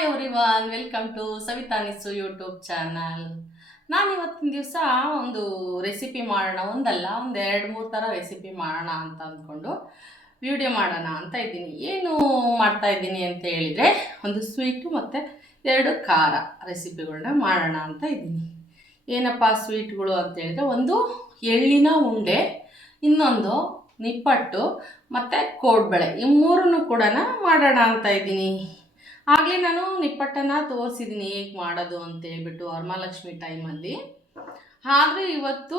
Hi everyone, welcome to Savita Nissu YouTube channel. ನಾನು ಇವತ್ತಿನ ದಿವಸ ಒಂದು ರೆಸಿಪಿ ಮಾಡೋಣ, ಒಂದು 2-3 ಥರ ರೆಸಿಪಿ ಮಾಡೋಣ ಅಂತ ಅಂದ್ಕೊಂಡು ವಿಡಿಯೋ ಮಾಡೋಣ ಅಂತ ಇದ್ದೀನಿ. ಏನು ಮಾಡ್ತಾ ಇದ್ದೀನಿ ಅಂತ ಹೇಳಿದರೆ, ಒಂದು ಸ್ವೀಟು ಮತ್ತು 2 ಖಾರ ರೆಸಿಪಿಗಳನ್ನ ಮಾಡೋಣ ಅಂತ ಇದ್ದೀನಿ. ಏನಪ್ಪ ಸ್ವೀಟ್ಗಳು ಅಂತ ಹೇಳಿದ್ರೆ, ಒಂದು ಎಳ್ಳಿನ ಉಂಡೆ, ಇನ್ನೊಂದು ನಿಪ್ಪಟ್ಟು ಮತ್ತು ಕೋಡ್ಬಳೆ, ಈ ಮೂರನ್ನು ಕೂಡ ಮಾಡೋಣ ಅಂತ ಇದ್ದೀನಿ. ಆಗಲೇ ನಾನು ನಿಪ್ಪಟ್ಟನ್ನು ತೋರಿಸಿದ್ದೀನಿ ಹೇಗೆ ಮಾಡೋದು ಅಂತ ಹೇಳ್ಬಿಟ್ಟು ವರಮಹಾಲಕ್ಷ್ಮಿ ಟೈಮಲ್ಲಿ. ಆದರೆ ಇವತ್ತು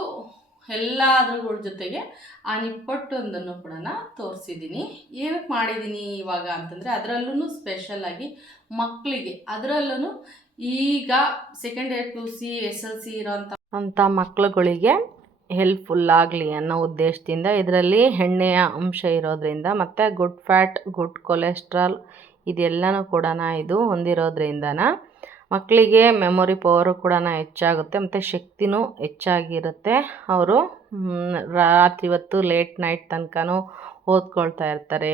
ಎಲ್ಲದರ ಜೊತೆಗೆ ಆ ನಿಪ್ಪಟ್ಟೊಂದನ್ನು ಕೂಡ ತೋರಿಸಿದ್ದೀನಿ. ಏನಕ್ಕೆ ಮಾಡಿದ್ದೀನಿ ಇವಾಗ ಅಂತಂದರೆ, ಅದರಲ್ಲೂ ಸ್ಪೆಷಲಾಗಿ ಮಕ್ಕಳಿಗೆ, ಅದರಲ್ಲೂ ಈಗ ಸೆಕೆಂಡ್ ಇಯರ್ PUC SLC ಇರೋಂಥ ಮಕ್ಕಳುಗಳಿಗೆ ಹೆಲ್ಪ್ಫುಲ್ ಆಗಲಿ ಅನ್ನೋ ಉದ್ದೇಶದಿಂದ ಇದರಲ್ಲಿ ಎಣ್ಣೆಯ ಅಂಶ ಇರೋದ್ರಿಂದ ಮತ್ತು ಗುಡ್ ಫ್ಯಾಟ್, ಗುಡ್ ಕೊಲೆಸ್ಟ್ರಾಲ್ ಇದೆಲ್ಲನೂ ಕೂಡ ಇದು ಹೊಂದಿರೋದ್ರಿಂದ ಮಕ್ಕಳಿಗೆ ಮೆಮೊರಿ ಪವರು ಕೂಡ ಹೆಚ್ಚಾಗುತ್ತೆ ಮತ್ತು ಶಕ್ತಿನೂ ಹೆಚ್ಚಾಗಿರುತ್ತೆ. ಅವರು ರಾತ್ರಿ ಹೊತ್ತು ಲೇಟ್ ನೈಟ್ ತನಕನೂ ಓದ್ಕೊಳ್ತಾ ಇರ್ತಾರೆ,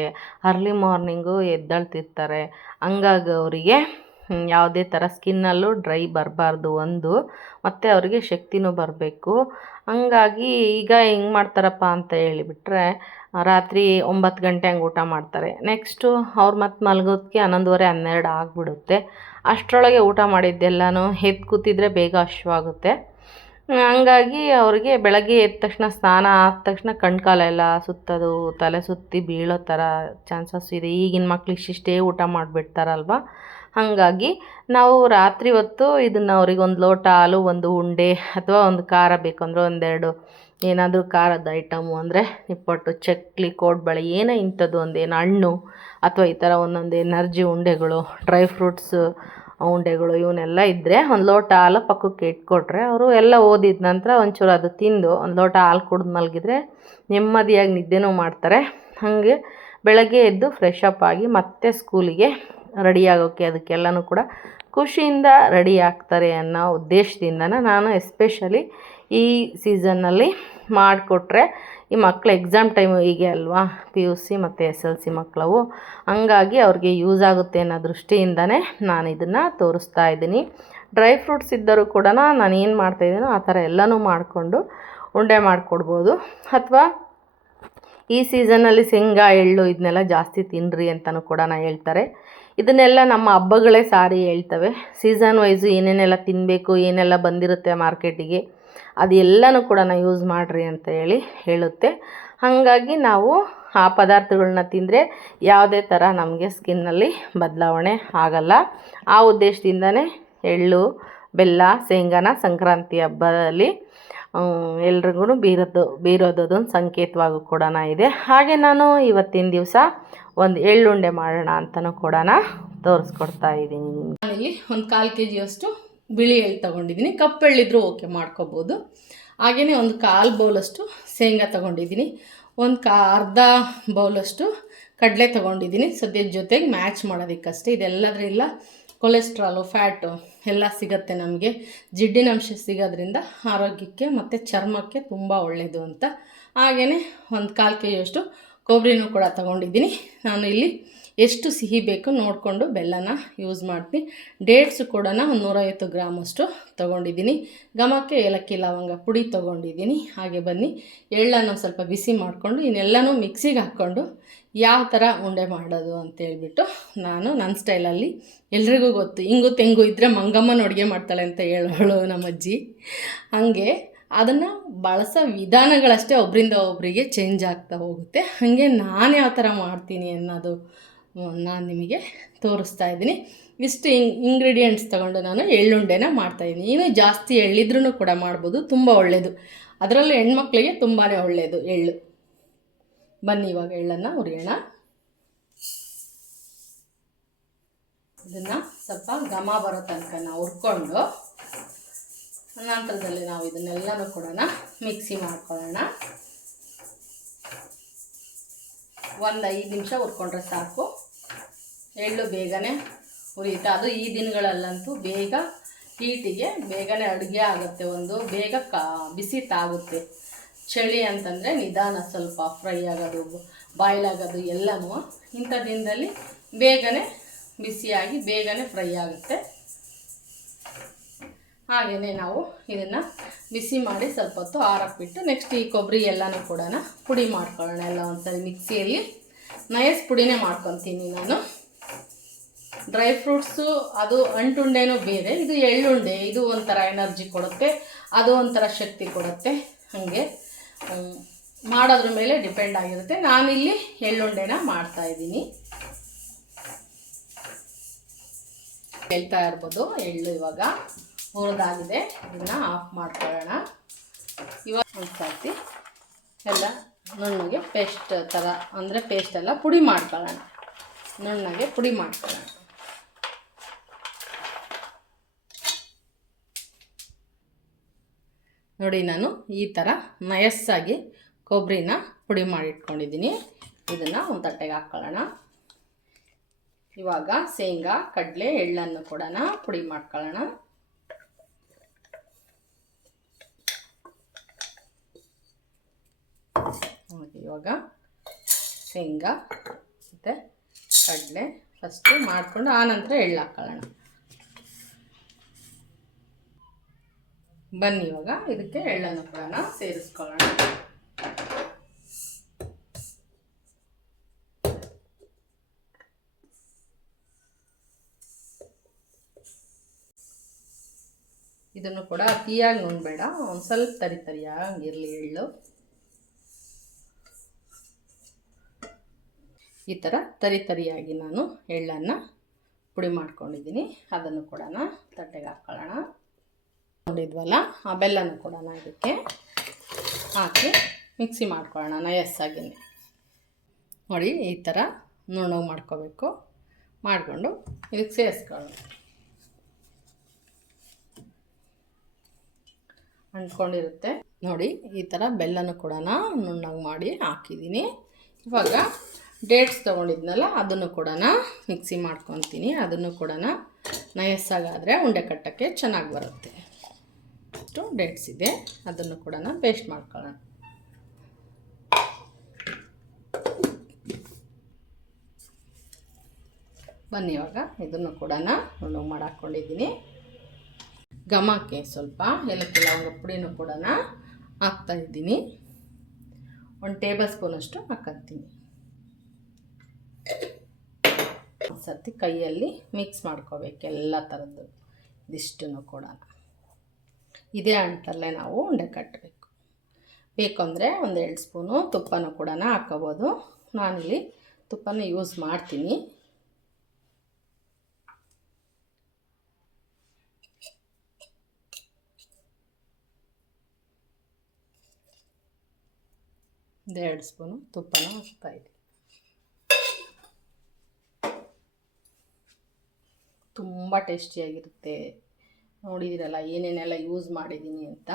ಅರ್ಲಿ ಮಾರ್ನಿಂಗು ಎದ್ದೇಳ್ತಿರ್ತಾರೆ. ಹಂಗಾಗಿ ಅವರಿಗೆ ಯಾವುದೇ ಥರ ಸ್ಕಿನ್ನಲ್ಲೂ ಡ್ರೈ ಬರಬಾರ್ದು ಒಂದು, ಮತ್ತು ಅವರಿಗೆ ಶಕ್ತಿನೂ ಬರಬೇಕು. ಹಂಗಾಗಿ ಈಗ ಹೆಂಗೆ ಮಾಡ್ತಾರಪ್ಪ ಅಂತ ಹೇಳಿಬಿಟ್ರೆ, ರಾತ್ರಿ 9 ಗಂಟೆ ಹಂಗೆ ಊಟ ಮಾಡ್ತಾರೆ. ನೆಕ್ಸ್ಟು ಅವ್ರು ಮತ್ತೆ ಮಲಗೋದಕ್ಕೆ 11:30-12 ಆಗಿಬಿಡುತ್ತೆ. ಅಷ್ಟರೊಳಗೆ ಊಟ ಮಾಡಿದ್ದೆಲ್ಲನೂ ಎದ್ದು ಕೂತಿದ್ರೆ ಬೇಗ ಹಶ್ವಾಗುತ್ತೆ. ಹಂಗಾಗಿ ಅವ್ರಿಗೆ ಬೆಳಗ್ಗೆ ಎದ್ದ ತಕ್ಷಣ, ಸ್ನಾನ ಆದ ತಕ್ಷಣ ಕಣ್ಕಾಲೆಲ್ಲ ಸುತ್ತೋದು, ತಲೆ ಸುತ್ತಿ ಬೀಳೋ ಥರ ಚಾನ್ಸಸ್ ಇದೆ. ಈಗಿನ ಮಕ್ಳು ಇಷ್ಟಿಷ್ಟೇ ಊಟ ಮಾಡಿಬಿಡ್ತಾರಲ್ವ. ಹಾಗಾಗಿ ನಾವು ರಾತ್ರಿ ಹೊತ್ತು ಇದನ್ನು ಅವ್ರಿಗೆ ಒಂದು ಲೋಟ ಹಾಲು, ಒಂದು ಉಂಡೆ ಅಥವಾ ಒಂದು ಖಾರ ಬೇಕಂದ್ರೆ 1-2 ಏನಾದರೂ ಖಾರದ ಐಟಮು ಅಂದರೆ ನಿಪ್ಪಟ್ಟು, ಚಕ್ಲಿ, ಕೋಡ್ಬಳೆ, ಏನೋ ಇಂಥದ್ದು ಒಂದೇನು ಹಣ್ಣು ಅಥವಾ ಈ ಥರ ಒಂದೊಂದು ಎನರ್ಜಿ ಉಂಡೆಗಳು, ಡ್ರೈ ಫ್ರೂಟ್ಸು ಉಂಡೆಗಳು ಇವನ್ನೆಲ್ಲ ಇದ್ದರೆ ಒಂದು ಲೋಟ ಹಾಲು ಪಕ್ಕಕ್ಕೆ ಇಟ್ಕೊಟ್ರೆ, ಅವರು ಎಲ್ಲ ಓದಿದ ನಂತರ ಒಂಚೂರು ಅದು ತಿಂದು ಒಂದು ಲೋಟ ಹಾಲು ಕುಡಿದು ಮಲಗಿದ್ರೆ ನೆಮ್ಮದಿಯಾಗಿ ನಿದ್ದೆನೂ ಮಾಡ್ತಾರೆ. ಹಾಗೆ ಬೆಳಗ್ಗೆ ಎದ್ದು ಫ್ರೆಶ್ ಅಪ್ ಆಗಿ ಮತ್ತೆ ಸ್ಕೂಲಿಗೆ ರೆಡಿ ಆಗೋಕ್ಕೆ ಅದಕ್ಕೆಲ್ಲನೂ ಕೂಡ ಖುಷಿಯಿಂದ ರೆಡಿ ಆಗ್ತಾರೆ ಅನ್ನೋ ಉದ್ದೇಶದಿಂದ ನಾನು ಎಸ್ಪೆಷಲಿ ಈ ಸೀಸನ್ನಲ್ಲಿ ಮಾಡಿಕೊಟ್ರೆ, ಈ ಮಕ್ಕಳ ಎಕ್ಸಾಮ್ ಟೈಮು ಹೀಗೆ ಅಲ್ವಾ, PUC ಮತ್ತು SLC ಮಕ್ಕಳವು, ಹಂಗಾಗಿ ಅವ್ರಿಗೆ ಯೂಸ್ ಆಗುತ್ತೆ ಅನ್ನೋ ದೃಷ್ಟಿಯಿಂದನೇ ನಾನು ಇದನ್ನು ತೋರಿಸ್ತಾ ಇದ್ದೀನಿ. ಡ್ರೈ ಫ್ರೂಟ್ಸ್ ಇದ್ದರೂ ಕೂಡ ನಾನು ಏನು ಮಾಡ್ತಾಯಿದ್ದೀನೋ ಆ ಥರ ಎಲ್ಲನೂ ಮಾಡಿಕೊಂಡು ಉಂಡೆ ಮಾಡಿಕೊಡ್ಬೋದು. ಅಥವಾ ಈ ಸೀಸನ್ನಲ್ಲಿ ಶೇಂಗಾ, ಎಳ್ಳು ಇದನ್ನೆಲ್ಲ ಜಾಸ್ತಿ ತಿನ್ನಿರಿ ಅಂತಲೂ ಕೂಡ ಹೇಳ್ತಾರೆ. ಇದನ್ನೆಲ್ಲ ನಮ್ಮ ಹಬ್ಬಗಳೇ ಸಾರಿ ಹೇಳ್ತವೆ. ಸೀಸನ್ ವೈಸು ಏನೇನೆಲ್ಲ ತಿನ್ನಬೇಕು, ಏನೆಲ್ಲ ಬಂದಿರುತ್ತೆ ಮಾರ್ಕೆಟಿಗೆ, ಅದೆಲ್ಲನೂ ಕೂಡ ಯೂಸ್ ಮಾಡಿರಿ ಅಂತ ಹೇಳುತ್ತೆ. ಹಾಗಾಗಿ ನಾವು ಆ ಪದಾರ್ಥಗಳನ್ನ ತಿಂದರೆ ಯಾವುದೇ ಥರ ನಮಗೆ ಸ್ಕಿನ್ನಲ್ಲಿ ಬದಲಾವಣೆ ಆಗಲ್ಲ. ಆ ಉದ್ದೇಶದಿಂದನೇ ಎಳ್ಳು, ಬೆಲ್ಲ, ಶೇಂಗಾನ ಸಂಕ್ರಾಂತಿ ಹಬ್ಬದಲ್ಲಿ ಎಲ್ರಿಗೂ ಬೀರೋದೊಂದು ಸಂಕೇತವಾಗೂ ಕೂಡ ಇದೆ. ಹಾಗೆ ನಾನು ಇವತ್ತಿನ ದಿವಸ ಒಂದು ಎಳ್ಳುಂಡೆ ಮಾಡೋಣ ಅಂತಲೂ ಕೂಡ ತೋರಿಸ್ಕೊಡ್ತಾ ಇದ್ದೀನಿ. ನಾನಿಲ್ಲಿ ಒಂದು 1/4 kg ಬಿಳಿ ಎಳ್ಳು ತೊಗೊಂಡಿದ್ದೀನಿ. ಕಪ್ಪು ಎಳ್ಳಿದ್ರೂ ಓಕೆ, ಮಾಡ್ಕೋಬೋದು. ಹಾಗೆಯೇ ಒಂದು 1/4 ಬೌಲಷ್ಟು ಶೇಂಗಾ ತೊಗೊಂಡಿದ್ದೀನಿ. ಒಂದು ಅರ್ಧ ಬೌಲಷ್ಟು ಕಡಲೆ ತೊಗೊಂಡಿದ್ದೀನಿ. ಸದ್ಯದ ಜೊತೆಗೆ ಮ್ಯಾಚ್ ಮಾಡೋದಕ್ಕಷ್ಟೇ. ಇದೆಲ್ಲದರಿಂದ ಕೊಲೆಸ್ಟ್ರಾಲು, ಫ್ಯಾಟು ಎಲ್ಲ ಸಿಗುತ್ತೆ ನಮಗೆ. ಜಿಡ್ಡಿನಂಶ ಸಿಗೋದ್ರಿಂದ ಆರೋಗ್ಯಕ್ಕೆ ಮತ್ತು ಚರ್ಮಕ್ಕೆ ತುಂಬ ಒಳ್ಳೆಯದು ಅಂತ. ಹಾಗೆಯೇ ಒಂದು 1/4 kg ಕೊಬ್ಬರಿನೂ ಕೂಡ ತೊಗೊಂಡಿದ್ದೀನಿ. ನಾನು ಇಲ್ಲಿ ಎಷ್ಟು ಸಿಹಿ ಬೇಕು ನೋಡಿಕೊಂಡು ಬೆಲ್ಲನ ಯೂಸ್ ಮಾಡ್ತೀನಿ. ಡೇಟ್ಸು ಕೂಡ 150 ಗ್ರಾಮಷ್ಟು ತೊಗೊಂಡಿದ್ದೀನಿ. ಘಮಕ್ಕೆ ಏಲಕ್ಕಿ, ಲವಂಗ ಪುಡಿ ತೊಗೊಂಡಿದ್ದೀನಿ. ಹಾಗೆ ಬನ್ನಿ ಎಳ್ಳನ್ನು ಸ್ವಲ್ಪ ಬಿಸಿ ಮಾಡಿಕೊಂಡು ಇನ್ನೆಲ್ಲನೂ ಮಿಕ್ಸಿಗೆ ಹಾಕ್ಕೊಂಡು ಯಾವ ಥರ ಉಂಡೆ ಮಾಡೋದು ಅಂತೇಳ್ಬಿಟ್ಟು ನಾನು ನನ್ನ ಸ್ಟೈಲಲ್ಲಿ, ಎಲ್ರಿಗೂ ಗೊತ್ತು ಹಿಂಗು ತೆಂಗು ಇದ್ದರೆ ಮಂಗಮ್ಮನ ಅಡುಗೆ ಮಾಡ್ತಾಳೆ ಅಂತ ಹೇಳೋಳು ನಮ್ಮ ಅಜ್ಜಿ. ಹಾಗೆ ಅದನ್ನು ಬಳಸೋ ವಿಧಾನಗಳಷ್ಟೇ ಒಬ್ಬರಿಂದ ಒಬ್ಬರಿಗೆ ಚೇಂಜ್ ಆಗ್ತಾ ಹೋಗುತ್ತೆ. ಹಾಗೆ ನಾನು ಯಾವ ಥರ ಮಾಡ್ತೀನಿ ಅನ್ನೋದು ನಾನು ನಿಮಗೆ ತೋರಿಸ್ತಾ ಇದ್ದೀನಿ. ಇಷ್ಟು ಇಂಗ್ರೀಡಿಯೆಂಟ್ಸ್ ತೊಗೊಂಡು ನಾನು ಎಳ್ಳುಂಡೆನ ಮಾಡ್ತಾಯಿದ್ದೀನಿ. ಇನ್ನೂ ಜಾಸ್ತಿ ಎಳ್ಳಿದ್ರೂ ಕೂಡ ಮಾಡ್ಬೋದು, ತುಂಬ ಒಳ್ಳೆಯದು. ಅದರಲ್ಲೂ ಹೆಣ್ಮಕ್ಳಿಗೆ ತುಂಬಾ ಒಳ್ಳೆಯದು ಎಳ್ಳು. ಬನ್ನಿ ಇವಾಗ ಎಳ್ಳನ್ನು ಹುರಿಯೋಣ. ಇದನ್ನು ಸ್ವಲ್ಪ ಘಮ ಬರೋ ತನಕ ನಾವು ಹುರ್ಕೊಂಡು ನಂತರದಲ್ಲಿ ನಾವು ಇದನ್ನೆಲ್ಲನೂ ಕೂಡ ಮಿಕ್ಸಿ ಮಾಡ್ಕೊಳ್ಳೋಣ. ಒಂದು 5 ನಿಮಿಷ ಹುರ್ಕೊಂಡ್ರೆ ಸಾಕು. ಎಳ್ಳು ಬೇಗನೆ ಹುರಿಯುತ್ತೆ. ಅದು ಈ ದಿನಗಳಲ್ಲಂತೂ ಬೇಗ ಹೀಟಿಗೆ ಬೇಗನೆ ಅಡುಗೆ ಆಗುತ್ತೆ. ಒಂದು ಬೇಗ ಬಿಸಿ ತಾಗುತ್ತೆ. ಚಳಿ ಅಂತಂದರೆ ನಿಧಾನ ಸ್ವಲ್ಪ ಫ್ರೈ ಆಗೋದು, ಬಾಯ್ಲ್ ಆಗೋದು ಎಲ್ಲನೂ ಇಂಥ ದಿನದಲ್ಲಿ ಬೇಗನೆ ಬಿಸಿಯಾಗಿ ಬೇಗನೆ ಫ್ರೈ ಆಗುತ್ತೆ. ಹಾಗೆಯೇ ನಾವು ಇದನ್ನು ಬಿಸಿ ಮಾಡಿ ಸ್ವಲ್ಪ ಹೊತ್ತು ಆರಕ್ಬಿಟ್ಟು ನೆಕ್ಸ್ಟ್ ಈ ಕೊಬ್ಬರಿ ಎಲ್ಲನೂ ಕೂಡ ಪುಡಿ ಮಾಡ್ಕೊಳ್ಳೋಣ. ಎಲ್ಲ ಒಂದ್ಸರಿ ಮಿಕ್ಸಿಯಲ್ಲಿ ನೈಸ್ ಪುಡಿನೇ ಮಾಡ್ಕೊತೀನಿ ನಾನು. ಡ್ರೈ ಫ್ರೂಟ್ಸು ಅದು ಅಂಟುಂಡೆನೂ ಬೇರೆ, ಇದು ಎಳ್ಳುಂಡೆ. ಇದು ಒಂಥರ ಎನರ್ಜಿ ಕೊಡುತ್ತೆ, ಅದು ಒಂಥರ ಶಕ್ತಿ ಕೊಡುತ್ತೆ. ಹಾಗೆ ಮಾಡೋದ್ರ ಮೇಲೆ ಡಿಪೆಂಡ್ ಆಗಿರುತ್ತೆ. ನಾನಿಲ್ಲಿ ಎಳ್ಳುಂಡೆನ ಮಾಡ್ತಾಯಿದ್ದೀನಿ. ಹೇಳ್ತಾ ಇರ್ಬೋದು, ಎಳ್ಳು ಇವಾಗ ಹುರಿದಾಗಿದೆ. ಇದನ್ನು ಆಫ್ ಮಾಡ್ಕೊಳ್ಳೋಣ. ಇವಾಗ ಒಂದು ಸರ್ತಿ ಎಲ್ಲ ನುಣ್ಣಗೆ ಪೇಸ್ಟ್ ಥರ, ಅಂದರೆ ಪೇಸ್ಟ್ ಎಲ್ಲ ಪುಡಿ ಮಾಡ್ಕೊಳ್ಳೋಣ. ನುಣ್ಣಗೆ ಪುಡಿ ಮಾಡ್ಕೊಳ್ಳೋಣ. ನೋಡಿ, ನಾನು ಈ ಥರ ನಯಸ್ಸಾಗಿ ಕೊಬ್ಬರಿನ ಪುಡಿ ಮಾಡಿಟ್ಕೊಂಡಿದ್ದೀನಿ. ಇದನ್ನು ಒಂದು ತಟ್ಟೆಗೆ ಹಾಕ್ಕೊಳ್ಳೋಣ. ಇವಾಗ ಶೇಂಗಾ, ಕಡಲೆ, ಎಳ್ಳನ್ನು ಕೂಡ ಪುಡಿ ಮಾಡ್ಕೊಳ್ಳೋಣ. ಇವಾಗ ಶೇಂಗಾ ಮತ್ತು ಕಡಲೆ ಫಸ್ಟು ಮಾಡಿಕೊಂಡು ಆನಂತರ ಎಳ್ಳು ಹಾಕ್ಕೊಳ್ಳೋಣ. ಬನ್ನಿ ಇವಾಗ ಇದಕ್ಕೆ ಎಳ್ಳನ್ನು ಕೂಡ ಸೇರಿಸ್ಕೊಳ್ಳೋಣ. ಇದನ್ನು ಕೂಡ ಅತಿಯಾಗಿ ನುಣ್ಣಬೇಡ, ಒಂದು ಸ್ವಲ್ಪ ತರಿಯಾಗಿರಲಿ ಎಳ್ಳು. ಈ ಥರ ತರಿಯಾಗಿ ನಾನು ಎಳ್ಳನ್ನು ಪುಡಿ ಮಾಡ್ಕೊಂಡಿದ್ದೀನಿ. ಅದನ್ನು ಕೂಡ ತಟ್ಟೆಗೆ ಹಾಕ್ಕೊಳ್ಳೋಣ. ನೋಡಿದ್ವಲ್ಲ, ಆ ಬೆಲ್ಲನೂ ಕೂಡ ಇದಕ್ಕೆ ಹಾಕಿ ಮಿಕ್ಸಿ ಮಾಡ್ಕೊಳ್ಳೋಣ ನಯಸ್ಸಾಗಿ. ನೋಡಿ, ಈ ಥರ ನುಣ್ಣಗೆ ಮಾಡ್ಕೋಬೇಕು. ಮಾಡಿಕೊಂಡು ಇದಕ್ಕೆ ಸೇರಿಸ್ಕೊಳ್ಳೋಣ. ಅಂಟ್ಕೊಂಡಿರುತ್ತೆ ನೋಡಿ. ಈ ಥರ ಬೆಲ್ಲನೂ ಕೂಡ ನುಣ್ಣಗೆ ಮಾಡಿ ಹಾಕಿದ್ದೀನಿ. ಇವಾಗ ಡೇಟ್ಸ್ ತೊಗೊಂಡಿದ್ನಲ್ಲ, ಅದನ್ನು ಕೂಡ ಮಿಕ್ಸಿ ಮಾಡ್ಕೊತೀನಿ. ಅದನ್ನು ಕೂಡ ನಯಸ್ಸಾಗಾದರೆ ಉಂಡೆ ಕಟ್ಟೋಕ್ಕೆ ಚೆನ್ನಾಗಿ ಬರುತ್ತೆ. ಅಷ್ಟು ಡೇಟ್ಸ್ ಇದೆ, ಅದನ್ನು ಕೂಡ ಪೇಸ್ಟ್ ಮಾಡ್ಕೊಳ್ಳೋಣ. ಬನ್ನಿ ಇವಾಗ ಇದನ್ನು ಕೂಡ ನುಣ್ಣಗೆ ಮಾಡಿ ಹಾಕ್ಕೊಂಡಿದ್ದೀನಿ. ಘಮಕ್ಕೆ ಸ್ವಲ್ಪ ಏಲಕ್ಕಿ ಲವಂಗ ಪುಡಿನೂ ಕೂಡ ಹಾಕ್ತಾಯಿದ್ದೀನಿ. 1 ಟೇಬಲ್ ಸ್ಪೂನಷ್ಟು ಹಾಕ್ತೀನಿ. ಒಂದು ಸರ್ತಿ ಕೈಯಲ್ಲಿ ಮಿಕ್ಸ್ ಮಾಡ್ಕೋಬೇಕು ಎಲ್ಲ ಥರದ್ದು. ಇದಿಷ್ಟನ್ನು ಕೂಡ ಇದೇ ಅಂಟಲ್ಲೇ ನಾವು ಉಂಡೆ ಕಟ್ಟಬೇಕು. ಬೇಕು ಅಂದರೆ 1-2 ಸ್ಪೂನು ತುಪ್ಪನೂ ಕೂಡ ಹಾಕ್ಕೋಬೋದು. ನಾನಿಲ್ಲಿ ತುಪ್ಪನ ಯೂಸ್ ಮಾಡ್ತೀನಿ. ಒಂದು 2 ಸ್ಪೂನು ತುಪ್ಪನ ಹಾಕ್ತಾಯಿದ್ದೀನಿ. ತುಂಬ ಟೇಸ್ಟಿಯಾಗಿರುತ್ತೆ. ನೋಡಿದಿರಲ್ಲ ಏನೇನೆಲ್ಲ ಯೂಸ್ ಮಾಡಿದ್ದೀನಿ ಅಂತ,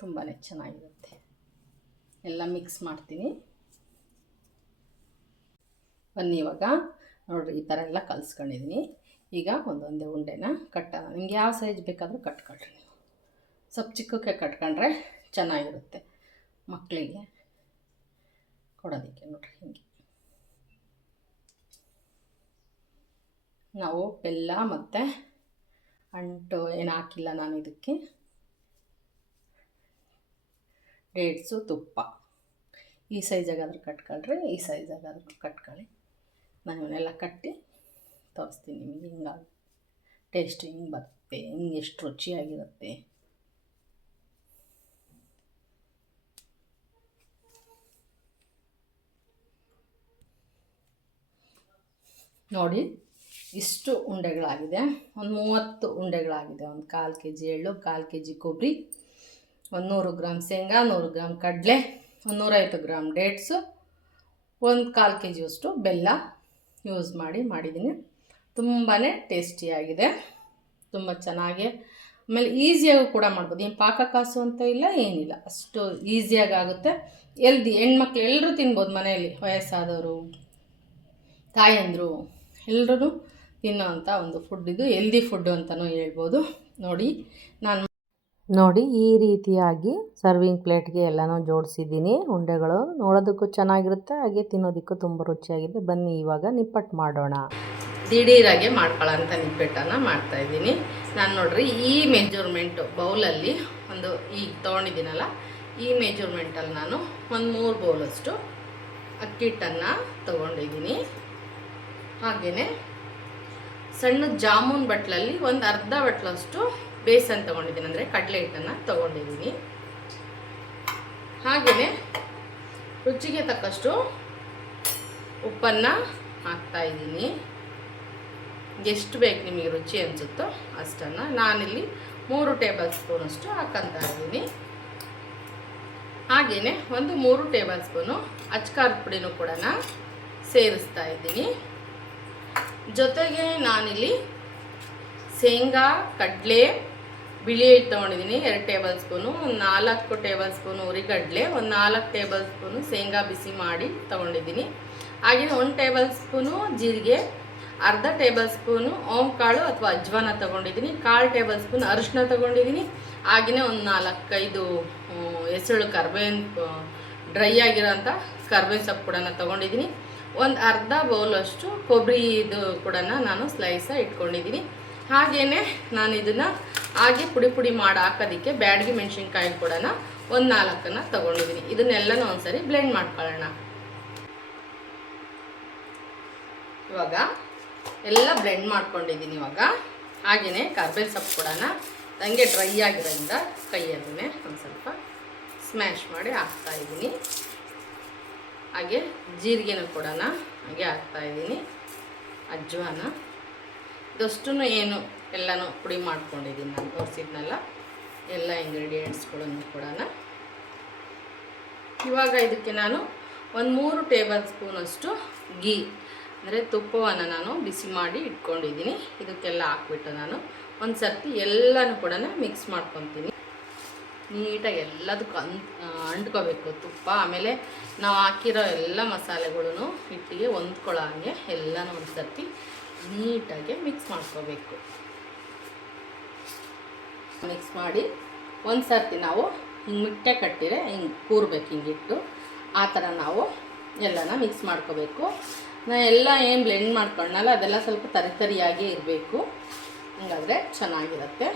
ತುಂಬಾ ಚೆನ್ನಾಗಿರುತ್ತೆ. ಎಲ್ಲ ಮಿಕ್ಸ್ ಮಾಡ್ತೀನಿ. ಬನ್ನಿ ಇವಾಗ ನೋಡಿರಿ, ಈ ಥರ ಎಲ್ಲ ಕಲಿಸ್ಕೊಂಡಿದ್ದೀನಿ. ಈಗ ಒಂದೊಂದೇ ಉಂಡೆನ ಕಟ್ಟೋಣ. ನಿಮ್ಗೆ ಯಾವ ಸೈಜ್ ಬೇಕಾದರೂ ಕಟ್ಕೊಳ್ರಿ. ನೀವು ಸ್ವಲ್ಪ ಚಿಕ್ಕಕ್ಕೆ ಕಟ್ಕೊಂಡ್ರೆ ಚೆನ್ನಾಗಿರುತ್ತೆ ಮಕ್ಕಳಿಗೆ ಕೊಡೋದಕ್ಕೆ. ನೋಡಿರಿ, ಹೀಗೆ ನಾವು ಬೆಲ್ಲ ಮತ್ತು ಅಂಟು ಏನು ಹಾಕಿಲ್ಲ ನಾನು. ಇದಕ್ಕೆ ಡೇಟ್ಸು, ತುಪ್ಪ ಈ ಸೈಜಾಗಾದ್ರೂ ಕಟ್ಕೊಳ್ರಿ, ಈ ಸೈಜಾಗಾದ್ರೂ ಕಟ್ಕೊಳ್ಳಿ. ನಾನು ಇವನ್ನೆಲ್ಲ ಕಟ್ಟಿ ತೋರಿಸ್ತೀನಿ ನಿಮಗೆ. ಹಿಂಗಾಗಿ ಟೇಸ್ಟ್ ಹಿಂಗೆ ಬರುತ್ತೆ, ಹಿಂಗೆ ಎಷ್ಟು ರುಚಿಯಾಗಿರುತ್ತೆ. ನೋಡಿ, ಇಷ್ಟು ಉಂಡೆಗಳಾಗಿದೆ. ಒಂದು 30 ಉಂಡೆಗಳಾಗಿದೆ. ಒಂದು 1/4 kg ಎಳ್ಳು, 1/4 kg ಕೊಬ್ಬರಿ, 100 ಗ್ರಾಮ್ ಶೇಂಗಾ, 100 ಗ್ರಾಮ್ ಕಡಲೆ, 150 ಗ್ರಾಮ್ ಡೇಟ್ಸು, 1/4 kg ಅಷ್ಟು ಬೆಲ್ಲ ಯೂಸ್ ಮಾಡಿದ್ದೀನಿ. ತುಂಬಾ ಟೇಸ್ಟಿಯಾಗಿದೆ, ತುಂಬ ಚೆನ್ನಾಗಿ. ಆಮೇಲೆ ಈಸಿಯಾಗೂ ಕೂಡ ಮಾಡ್ಬೋದು. ಏನು ಪಾಕ ಕಾಸು ಅಂತ ಇಲ್ಲ, ಏನಿಲ್ಲ, ಅಷ್ಟು ಈಸಿಯಾಗಿ ಆಗುತ್ತೆ. ಹೆಲ್ದಿ, ಹೆಣ್ಮಕ್ಳು ಎಲ್ಲರೂ ತಿನ್ಬೋದು ಮನೆಯಲ್ಲಿ. ವಯಸ್ಸಾದವರು, ತಾಯಂದರು ಎಲ್ಲರೂ ತಿನ್ನೋವಂಥ ಒಂದು ಫುಡ್ ಇದು. ಹೆಲ್ದಿ ಫುಡ್ಡು ಅಂತಲೂ ಹೇಳ್ಬೋದು. ನೋಡಿ ಈ ರೀತಿಯಾಗಿ ಸರ್ವಿಂಗ್ ಪ್ಲೇಟ್ಗೆ ಎಲ್ಲನೂ ಜೋಡಿಸಿದ್ದೀನಿ. ಉಂಡೆಗಳು ನೋಡೋದಕ್ಕೂ ಚೆನ್ನಾಗಿರುತ್ತೆ, ಹಾಗೆ ತಿನ್ನೋದಕ್ಕೂ ತುಂಬ ರುಚಿಯಾಗಿದೆ. ಬನ್ನಿ ಇವಾಗ ನಿಪ್ಪಟ್ಟು ಮಾಡೋಣ. ದಿಢೀರಾಗೆ ಮಾಡ್ಕೊಳ್ಳೋಂಥ ನಿಪ್ಪಟ್ಟನ್ನು ಮಾಡ್ತಾಯಿದ್ದೀನಿ ನಾನು. ನೋಡ್ರಿ ಈ ಮೆಜರ್ಮೆಂಟು ಬೌಲಲ್ಲಿ ಒಂದು ಈಗ ತೊಗೊಂಡಿದ್ದೀನಲ್ಲ, ಈ ಮೆಜರ್ಮೆಂಟಲ್ಲಿ ನಾನು ಒಂದು 3 ಬೌಲಷ್ಟು ಅಕ್ಕಿ ಹಿಟ್ಟನ್ನು ತೊಗೊಂಡಿದ್ದೀನಿ. ಹಾಗೆಯೇ ಸಣ್ಣ ಜಾಮೂನ್ ಬಟ್ಲಲ್ಲಿ ಒಂದು ಅರ್ಧ ಬಟ್ಲಷ್ಟು ಬೇಸನ್ ತೊಗೊಂಡಿದ್ದೀನಿ, ಅಂದರೆ ಕಡಲೆ ಹಿಟ್ಟನ್ನು ತೊಗೊಂಡಿದ್ದೀನಿ. ಹಾಗೆಯೇ ರುಚಿಗೆ ತಕ್ಕಷ್ಟು ಉಪ್ಪನ್ನು ಹಾಕ್ತಾಯಿದ್ದೀನಿ. ಎಷ್ಟು ಬೇಕು ನಿಮಗೆ ರುಚಿ ಅನಿಸುತ್ತೋ ಅಷ್ಟನ್ನು. ನಾನಿಲ್ಲಿ 3 ಟೇಬಲ್ ಸ್ಪೂನಷ್ಟು ಹಾಕ್ಕೊತಾ ಇದ್ದೀನಿ. ಹಾಗೆಯೇ ಒಂದು 3 ಟೇಬಲ್ ಸ್ಪೂನು ಅಚ್ಕಾರದ ಪುಡಿನೂ ಕೂಡ ಸೇರಿಸ್ತಾ ಇದ್ದೀನಿ. ಜೊತೆಗೆ ನಾನಿಲ್ಲಿ ಶೇಂಗಾ, ಕಡಲೆ, ಬಿಳಿ ಎಳ್ಳು ತೊಗೊಂಡಿದ್ದೀನಿ 2 ಟೇಬಲ್ ಸ್ಪೂನು, 4 ಟೇಬಲ್ ಸ್ಪೂನು ಹುರಿಗಡಲೆ, 4 ಟೇಬಲ್ ಸ್ಪೂನು ಶೇಂಗಾ ಬಿಸಿ ಮಾಡಿ ತೊಗೊಂಡಿದ್ದೀನಿ. ಹಾಗೆಯೇ 1 ಟೇಬಲ್ ಸ್ಪೂನು ಜೀರಿಗೆ, ಅರ್ಧ ಟೇಬಲ್ ಸ್ಪೂನು ಓಂಕಾಳು ಅಥವಾ ಅಜ್ವಾನ ತೊಗೊಂಡಿದ್ದೀನಿ, 1/4 ಟೇಬಲ್ ಸ್ಪೂನ್ ಅರಿಶಿನ ತೊಗೊಂಡಿದ್ದೀನಿ. ಹಾಗೆಯೇ ಒಂದು 4-5 ಹೆಸರು ಕರ್ಬೇವಿನ ಡ್ರೈ ಆಗಿರೋಂಥ ಕರ್ಬೇವಿನ ಸೊಪ್ಪು ಕೂಡ ತೊಗೊಂಡಿದ್ದೀನಿ. ಒಂದು ಅರ್ಧ ಬೌಲಷ್ಟು ಕೊಬ್ಬರಿದು ಕೂಡ ನಾನು ಸ್ಲೈಸ ಇಟ್ಕೊಂಡಿದ್ದೀನಿ. ಹಾಗೆಯೇ ನಾನು ಇದನ್ನು ಹಾಗೆ ಪುಡಿ ಮಾಡಿ ಹಾಕೋದಕ್ಕೆ ಬ್ಯಾಡಗಿ ಮೆಣಸಿನ್ಕಾಯಿ ಕೂಡ ಒಂದು 4 ತೊಗೊಂಡಿದ್ದೀನಿ. ಇದನ್ನೆಲ್ಲನೂ ಒಂದ್ಸರಿ ಬ್ಲೆಂಡ್ ಮಾಡ್ಕೊಳ್ಳೋಣ. ಇವಾಗ ಎಲ್ಲ ಬ್ಲೆಂಡ್ ಮಾಡ್ಕೊಂಡಿದ್ದೀನಿ. ಇವಾಗ ಹಾಗೆಯೇ ಕರ್ಬೇವಿನ ಸೊಪ್ಪು ಕೂಡ ನನಗೆ ಡ್ರೈ ಆಗಿರೋದ್ರಿಂದ ಕೈಯಲ್ಲೇ ಒಂದು ಸ್ವಲ್ಪ ಸ್ಮ್ಯಾಶ್ ಮಾಡಿ ಹಾಕ್ತಾಯಿದ್ದೀನಿ. ಹಾಗೆ ಜೀರಿಗೆನೂ ಕೂಡ ಹಾಗೆ ಹಾಕ್ತಾಯಿದ್ದೀನಿ. ಅಜ್ವಾನ ಇದಷ್ಟು ಏನು ಎಲ್ಲನೂ ಪುಡಿ ಮಾಡ್ಕೊಂಡಿದ್ದೀನಿ ನಾನು ತೋರಿಸಿದ್ನಲ್ಲ, ಎಲ್ಲ ಇಂಗ್ರೀಡಿಯೆಂಟ್ಸ್ಗಳನ್ನು ಕೂಡ. ಇವಾಗ ಇದಕ್ಕೆ ನಾನು ಒಂದು 3 ಟೇಬಲ್ ಸ್ಪೂನಷ್ಟು ಗೀ ಅಂದರೆ ತುಪ್ಪವನ್ನು ನಾನು ಬಿಸಿ ಮಾಡಿ ಇಟ್ಕೊಂಡಿದ್ದೀನಿ. ಇದಕ್ಕೆಲ್ಲ ಹಾಕ್ಬಿಟ್ಟು ನಾನು ಒಂದು ಸರ್ತಿ ಎಲ್ಲನೂ ಕೂಡ ಮಿಕ್ಸ್ ಮಾಡ್ಕೊತೀನಿ. ನೀಟಾಗಿ ಎಲ್ಲದಕ್ಕೂ ಅಂಟ್ಕೋಬೇಕು ತುಪ್ಪ. ಆಮೇಲೆ ನಾವು ಹಾಕಿರೋ ಎಲ್ಲ ಮಸಾಲೆಗಳೂ ಹಿಟ್ಟಿಗೆ ಹೊಂದ್ಕೊಳ್ಳೋ ಹಾಗೆ ಎಲ್ಲನೂ ಒಂದು ಸರ್ತಿ ನೀಟಾಗಿ ಮಿಕ್ಸ್ ಮಾಡ್ಕೋಬೇಕು. ಮಿಕ್ಸ್ ಮಾಡಿ ಒಂದು ಸರ್ತಿ ನಾವು ಹಿಂಗೆ ಮಿಟ್ಟೆ ಕಟ್ಟಿರೆ ಹಿಂಗೆ ಕೂರ್ಬೇಕು, ಹಿಂಗಿಟ್ಟು ಆ ಥರ ನಾವು ಎಲ್ಲನ ಮಿಕ್ಸ್ ಮಾಡ್ಕೋಬೇಕು. ನಾನು ಎಲ್ಲ ಏನು ಬ್ಲೆಂಡ್ ಮಾಡ್ಕೊಂಡಲ್ಲ ಅದೆಲ್ಲ ಸ್ವಲ್ಪ ತರಿಯಾಗೇ ಇರಬೇಕು, ಹಂಗಾದರೆ ಚೆನ್ನಾಗಿರುತ್ತೆ.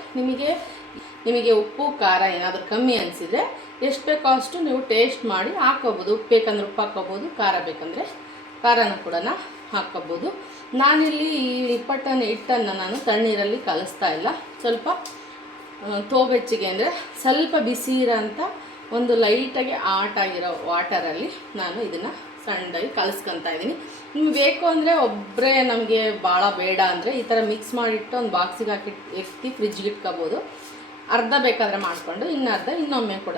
ನಿಮಗೆ ಉಪ್ಪು ಖಾರ ಏನಾದರೂ ಕಮ್ಮಿ ಅನಿಸಿದರೆ ಎಷ್ಟು ಬೇಕೋ ಅಷ್ಟು ನೀವು ಟೇಸ್ಟ್ ಮಾಡಿ ಹಾಕ್ಕೋಬೋದು. ಉಪ್ಪು ಬೇಕಂದ್ರೆ ಉಪ್ಪು ಹಾಕ್ಕೋಬೋದು, ಖಾರ ಬೇಕಂದರೆ ಖಾರನೂ ಕೂಡ ಹಾಕ್ಕೋಬೋದು. ನಾನಿಲ್ಲಿ ಈ ಹಿಟ್ಟನ್ನು ನಾನು ತಣ್ಣೀರಲ್ಲಿ ಕಲಿಸ್ತಾ ಇಲ್ಲ, ಸ್ವಲ್ಪ ತೋಬೆಚ್ಚಿಗೆ ಅಂದರೆ ಸ್ವಲ್ಪ ಬಿಸಿ ಇರೋಂಥ ಒಂದು ಲೈಟಾಗಿ ಆಗಿರೋ ವಾಟರಲ್ಲಿ ನಾನು ಇದನ್ನು ಸಣ್ಣದಾಗಿ ಕಲಿಸ್ಕೊತಾ ಇದ್ದೀನಿ. ನಿಮ್ಗೆ ಬೇಕು ಅಂದರೆ ಒಬ್ಬರೇ ನಮಗೆ ಭಾಳ ಬೇಡ ಅಂದರೆ ಈ ಥರ ಮಿಕ್ಸ್ ಮಾಡಿಟ್ಟು ಒಂದು ಬಾಕ್ಸಿಗೆ ಹಾಕಿ ಎತ್ತಿ ಫ್ರಿಜ್ಗೆ ಇಟ್ಕೋಬೋದು. ಅರ್ಧ ಬೇಕಾದರೆ ಮಾಡಿಕೊಂಡು ಇನ್ನೊಮ್ಮೆ ಕೂಡ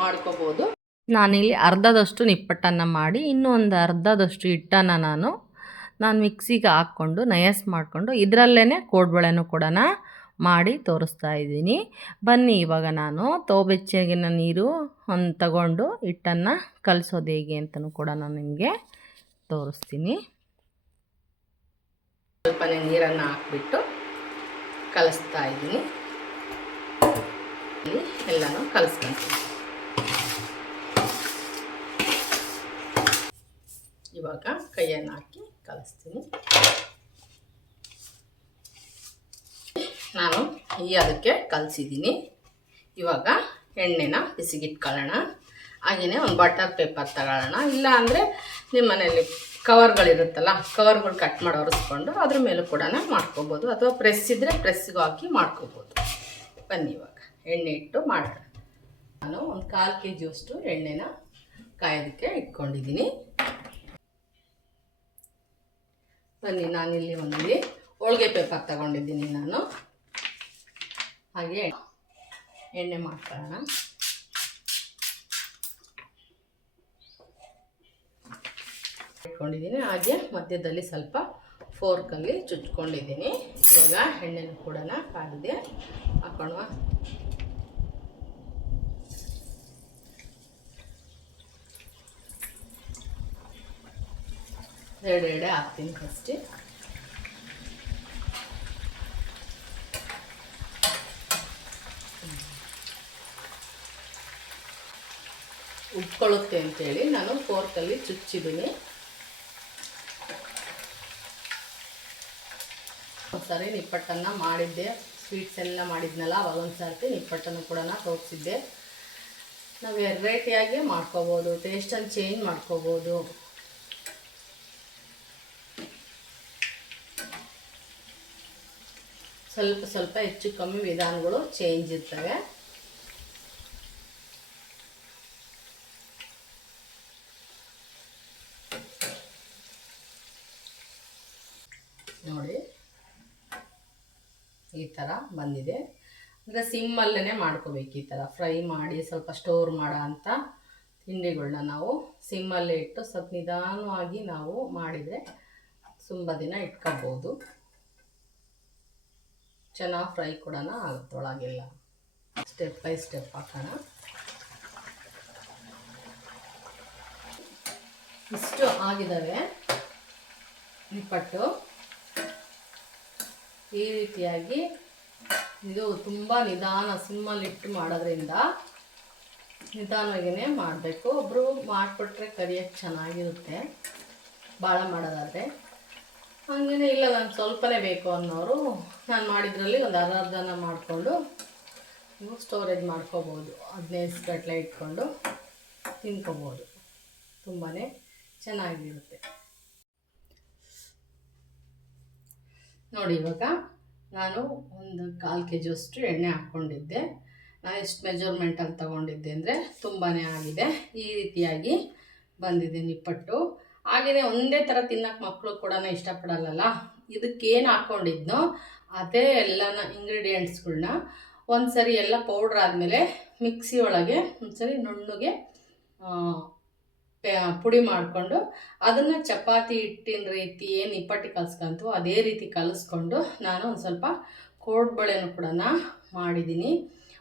ಮಾಡ್ಕೋಬೋದು. ನಾನಿಲ್ಲಿ ಅರ್ಧದಷ್ಟು ನಿಪ್ಪಟ್ಟನ್ನು ಮಾಡಿ ಇನ್ನೂ ಒಂದು ಅರ್ಧದಷ್ಟು ಹಿಟ್ಟನ್ನು ನಾನು ಮಿಕ್ಸಿಗೆ ಹಾಕ್ಕೊಂಡು ನಯಸ್ ಮಾಡಿಕೊಂಡು ಇದರಲ್ಲೇ ಕೋಡ್ಬಳೆನೂ ಕೂಡ ಮಾಡಿ ತೋರಿಸ್ತಾ ಇದ್ದೀನಿ. ಬನ್ನಿ ಇವಾಗ ನಾನು ತೋಬೆಚ್ಚಗಿನ ನೀರು ತಗೊಂಡು ಹಿಟ್ಟನ್ನು ಕಲಿಸೋದು ಹೇಗೆ ಅಂತಲೂ ಕೂಡ ನಾನು ನಿಮಗೆ ತೋರಿಸ್ತೀನಿ. ಸ್ವಲ್ಪನೇ ನೀರನ್ನು ಹಾಕ್ಬಿಟ್ಟು ಕಲಿಸ್ತಾ ಇದ್ದೀನಿ. ಎಲ್ಲನೂ ಕಲಿಸ್ಕೊಂತೀನಿ. ಇವಾಗ ಕೈಯನ್ನು ಹಾಕಿ ಕಲಿಸ್ತೀನಿ. ನಾನು ಅದಕ್ಕೆ ಕಲಿಸಿದ್ದೀನಿ. ಇವಾಗ ಎಣ್ಣೆನ ಬಿಸಿಗಿಟ್ಕೊಳ್ಳೋಣ. ಹಾಗೆಯೇ ಒಂದು ಬಟರ್ ಪೇಪರ್ ತಗೊಳ್ಳೋಣ. ಇಲ್ಲ ಅಂದರೆ ನಿಮ್ಮ ಮನೆಯಲ್ಲಿ ಕವರ್ಗಳಿರುತ್ತಲ್ಲ, ಕವರ್ಗಳು ಕಟ್ ಮಾಡಿ ಒರೆಸ್ಕೊಂಡು ಅದ್ರ ಮೇಲೂ ಕೂಡ ಮಾಡ್ಕೋಬೋದು, ಅಥವಾ ಪ್ರೆಸ್ ಇದ್ದರೆ ಪ್ರೆಸ್ಸಿಗೂ ಹಾಕಿ ಮಾಡ್ಕೋಬೋದು. ಬನ್ನಿ ಇವಾಗ ಎಣ್ಣೆ ಇಟ್ಟು ಮಾಡೋಣ. ನಾನು ಒಂದು 1/4 kg ಎಣ್ಣೆನ ಕಾಯೋದಕ್ಕೆ ಇಟ್ಕೊಂಡಿದ್ದೀನಿ. ಬನ್ನಿ, ನಾನಿಲ್ಲಿ ಒಂದು ಹೋಳಿಗೆ ಪೇಪರ್ ತಗೊಂಡಿದ್ದೀನಿ ನಾನು. ಹಾಗೆ ಎಣ್ಣೆ ಮಾಡ್ಕೊಳ್ಳೋಣ. ಇಟ್ಕೊಂಡಿದ್ದೀನಿ. ಹಾಗೆ ಮಧ್ಯದಲ್ಲಿ ಸ್ವಲ್ಪ ಫೋರ್ಕಲ್ಲಿ ಚುಚ್ಕೊಂಡಿದ್ದೀನಿ. ಇವಾಗ ಎಣ್ಣೆನೂ ಕೂಡ ಕಾದಿದೆ, ಹಾಕೊಳ್ಳುವ. ಎರಡೆರಡೆ ಹಾಕ್ತೀನಿ ಫಸ್ಟೇ. ಉಟ್ಕೊಳ್ಳುತ್ತೆ ಅಂತೇಳಿ ನಾನು ಫೋರ್ಕಲ್ಲಿ ಚುಚ್ಚಿದ್ದೀನಿ. ಒಂದ್ಸರಿ ನಿಪ್ಪಟ್ಟನ್ನು ಮಾಡಿದ್ದೆ, ಸ್ವೀಟ್ಸ್ ಎಲ್ಲ ಮಾಡಿದ್ನಲ್ಲ, ಅವಾಗ ಒಂದು ಸರ್ತಿ ನಿಪ್ಪಟ್ಟನ್ನು ಕೂಡ ತೋರಿಸಿದ್ದೆ. ನಾವು ವೆರೈಟಿಯಾಗಿ ಮಾಡ್ಕೋಬೋದು, ಟೇಸ್ಟನ್ನು ಚೇಂಜ್ ಮಾಡ್ಕೋಬೋದು. ಸ್ವಲ್ಪ ಸ್ವಲ್ಪ ಹೆಚ್ಚು ಕಮ್ಮಿ ವಿಧಾನಗಳು ಚೇಂಜ್ ಇರ್ತವೆ. ನೋಡಿ ಈ ಥರ ಬಂದಿದೆ. ಅಂದರೆ ಸಿಮ್ಮಲ್ಲೇ ಮಾಡ್ಕೋಬೇಕು. ಈ ಥರ ಫ್ರೈ ಮಾಡಿ ಸ್ವಲ್ಪ ಸ್ಟೋರ್ ಮಾಡೋ ಅಂಥ ತಿಂಡಿಗಳನ್ನ ನಾವು ಸಿಮ್ಮಲ್ಲೇ ಇಟ್ಟು ಸ್ವಲ್ಪ ನಿಧಾನವಾಗಿ ನಾವು ಮಾಡಿದರೆ ತುಂಬ ದಿನ ಇಟ್ಕೋಬೋದು. ಚೆನ್ನಾಗಿ ಫ್ರೈ ಕೂಡ ಆಗುತ್ತೆ ಒಳಗೆಲ್ಲ. ಸ್ಟೆಪ್ ಬೈ ಸ್ಟೆಪ್ ಹಾಕೋಣ. ಇಷ್ಟು ಆಗಿದ್ದಾವೆ ನಿಪ್ಪಟ್ಟು. ಈ ರೀತಿಯಾಗಿ ಇದು ತುಂಬ ನಿಧಾನ ಸಿಮ್ಮಲ್ಲಿಟ್ಟು ಮಾಡೋದ್ರಿಂದ ನಿಧಾನವಾಗಿಯೇ ಮಾಡಬೇಕು. ಒಬ್ಬರು ಮಾಡಿಕೊಟ್ರೆ ಕರಿಯೋಕ್ಕೆ ಚೆನ್ನಾಗಿರುತ್ತೆ ಭಾಳ ಮಾಡೋದಾದರೆ. ಹಾಗೇ ಇಲ್ಲ ನಾನು ಸ್ವಲ್ಪನೇ ಬೇಕು ಅನ್ನೋರು ನಾನು ಮಾಡಿದ್ರಲ್ಲಿ ಒಂದು ಅರ್ಧನ ಮಾಡಿಕೊಂಡು ನೀವು ಸ್ಟೋರೇಜ್ ಮಾಡ್ಕೋಬೋದು. 15 ಗಂಟೆ ಇಟ್ಕೊಂಡು ತಿನ್ಕೋಬೋದು. ತುಂಬಾ ಚೆನ್ನಾಗಿರುತ್ತೆ. ನೋಡಿ ಇವಾಗ ನಾನು ಒಂದು 1/4 kg ಎಣ್ಣೆ ಹಾಕ್ಕೊಂಡಿದ್ದೆ. ನಾನು ಎಷ್ಟು ಮೆಜರ್ಮೆಂಟಲ್ಲಿ ತೊಗೊಂಡಿದ್ದೆ ಅಂದರೆ ತುಂಬಾ ಆಗಿದೆ. ಈ ರೀತಿಯಾಗಿ ಬಂದಿದೆ ನಿಪ್ಪಟ್ಟು. ಹಾಗೆಯೇ ಒಂದೇ ಥರ ತಿನ್ನೋಕ್ಕೆ ಮಕ್ಕಳು ಕೂಡ ಇಷ್ಟಪಡಲ್ಲ. ಇದಕ್ಕೇನು ಹಾಕ್ಕೊಂಡಿದ್ನೋ ಅದೇ ಎಲ್ಲನ ಇಂಗ್ರೀಡಿಯೆಂಟ್ಸ್ಗಳ್ನ ಒಂದು ಸರಿ ಎಲ್ಲ ಪೌಡ್ರ್ ಆದಮೇಲೆ ಮಿಕ್ಸಿ ಒಳಗೆ ಒಂದು ಸರಿ ನುಣ್ಣಗೆ ಪುಡಿ ಮಾಡಿಕೊಂಡು ಅದನ್ನು ಚಪಾತಿ ಹಿಟ್ಟಿನ ರೀತಿ ಏನು ನಿಪ್ಪಟ್ಟು ಕಲಿಸ್ಕೊಂತು ಅದೇ ರೀತಿ ಕಲಿಸ್ಕೊಂಡು ನಾನು ಒಂದು ಸ್ವಲ್ಪ ಕೋಡ್ಬಳೆನೂ ಕೂಡ ಮಾಡಿದ್ದೀನಿ.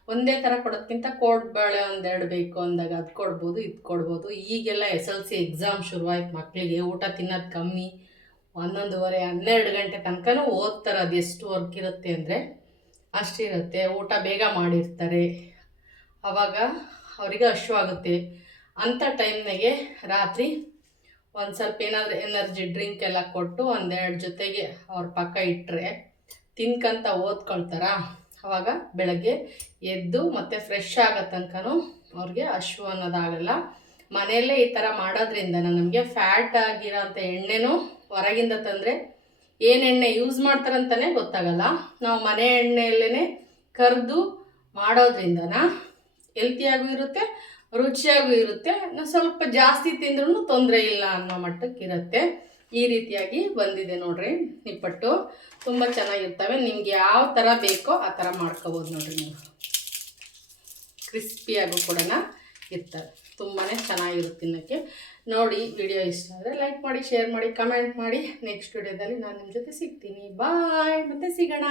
ಒಂದೇ ಥರ ಕೊಡೋದಕ್ಕಿಂತ ಕೋಡ್ಬಳೆ 1-2 ಬೇಕು ಅಂದಾಗ ಅದು ಕೊಡ್ಬೋದು, ಇದು ಕೊಡ್ಬೋದು. ಈಗೆಲ್ಲ SLC ಎಕ್ಸಾಮ್ ಶುರುವಾಯ್ತು. ಮಕ್ಕಳಿಗೆ ಊಟ ತಿನ್ನೋದು ಕಮ್ಮಿ. 11:30-12 ಗಂಟೆ ತನಕನೂ ಓದ್ತಾರೆ. ಅದು ಎಷ್ಟು ವರ್ಕ್ ಇರುತ್ತೆ ಅಂದರೆ ಅಷ್ಟಿರುತ್ತೆ. ಊಟ ಬೇಗ ಮಾಡಿರ್ತಾರೆ. ಆವಾಗ ಅವರಿಗೆ ಹಶ್ವಾಗುತ್ತೆ. ಅಂಥ ಟೈಮ್ನಾಗೆ ರಾತ್ರಿ ಒಂದು ಸ್ವಲ್ಪ ಏನಾದರೂ ಎನರ್ಜಿ ಡ್ರಿಂಕ್ ಎಲ್ಲ ಕೊಟ್ಟು 1-2 ಜೊತೆಗೆ ಅವ್ರ ಪಕ್ಕ ಇಟ್ಟರೆ ತಿನ್ಕಂತ ಓದ್ಕೊಳ್ತಾರ. ಆವಾಗ ಬೆಳಗ್ಗೆ ಎದ್ದು ಮತ್ತು ಫ್ರೆಶ್ ಆಗೋ ತನಕನೂ ಅವ್ರಿಗೆ ಹಶ್ವು ಅನ್ನೋದಾಗಲ್ಲ. ಮನೆಯಲ್ಲೇ ಈ ಥರ ಮಾಡೋದ್ರಿಂದ ನಮಗೆ ಫ್ಯಾಟ್ ಆಗಿರೋಂಥ ಎಣ್ಣೆನೂ ಹೊರಗಿಂದ ತಂದರೆ ಏನು ಎಣ್ಣೆ ಯೂಸ್ ಮಾಡ್ತಾರಂತಲೇ ಗೊತ್ತಾಗಲ್ಲ. ನಾವು ಮನೆ ಎಣ್ಣೆಯಲ್ಲೇ ಕರೆದು ಮಾಡೋದ್ರಿಂದನ ಹೆಲ್ತಿಯಾಗೂ ಇರುತ್ತೆ, ರುಚಿಯಾಗೂ ಇರುತ್ತೆ. ನಾವು ಸ್ವಲ್ಪ ಜಾಸ್ತಿ ತಿಂದ್ರೂ ತೊಂದರೆ ಇಲ್ಲ ಅನ್ನೋ ಮಟ್ಟಕ್ಕೆ ಇರುತ್ತೆ. ಈ ರೀತಿಯಾಗಿ ಬಂದಿದೆ ನೋಡ್ರಿ ನಿಪ್ಪಟ್ಟು. ತುಂಬ ಚೆನ್ನಾಗಿರ್ತವೆ. ನಿಮ್ಗೆ ಯಾವ ಥರ ಬೇಕೋ ಆ ಥರ ಮಾಡ್ಕೋಬೋದು ನೋಡ್ರಿ. ನೀವು ಕ್ರಿಸ್ಪಿಯಾಗೂ ಕೂಡ ಇರ್ತವೆ. ತುಂಬಾ ಚೆನ್ನಾಗಿರುತ್ತೆ ತಿನ್ನೋಕ್ಕೆ. ನೋಡಿ ವಿಡಿಯೋ ಇಷ್ಟ ಆದರೆ ಲೈಕ್ ಮಾಡಿ, ಶೇರ್ ಮಾಡಿ, ಕಮೆಂಟ್ ಮಾಡಿ. ನೆಕ್ಸ್ಟ್ ವಿಡಿಯೋದಲ್ಲಿ ನಾನು ನಿಮ್ಮ ಜೊತೆ ಸಿಗ್ತೀನಿ. ಬಾಯ್, ಮತ್ತೆ ಸಿಗೋಣ.